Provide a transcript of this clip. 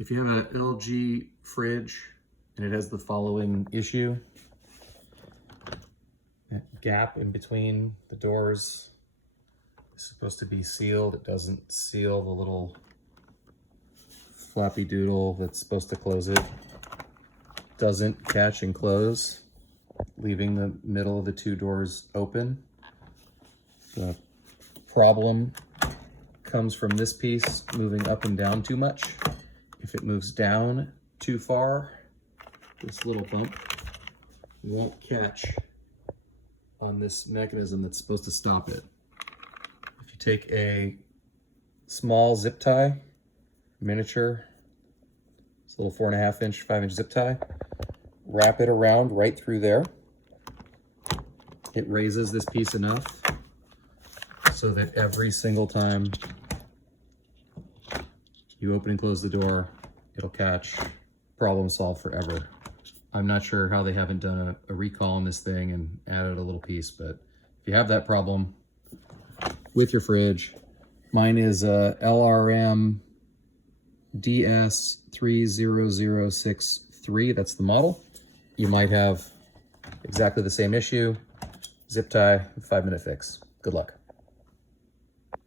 If you have an LG fridge and it has the following issue, that gap in between the doors is supposed to be sealed. It doesn't seal the little flappy doodle that's supposed to close it. Doesn't catch and close, leaving the middle of the two doors open. The problem comes from this piece moving up and down too much. If it moves down too far, this little bump won't catch on this mechanism that's supposed to stop it. If you take a small zip tie, miniature, it's a little 4.5 inch, 5 inch zip tie, wrap it around right through there. It raises this piece enough so that every single time you open and close the door, it'll catch. Problem solved forever. I'm not sure how they haven't done a recall on this thing and added a little piece, but if you have that problem with your fridge, mine is a LRMDS3006S. That's the model. You might have exactly the same issue. Zip tie, 5-minute fix. Good luck.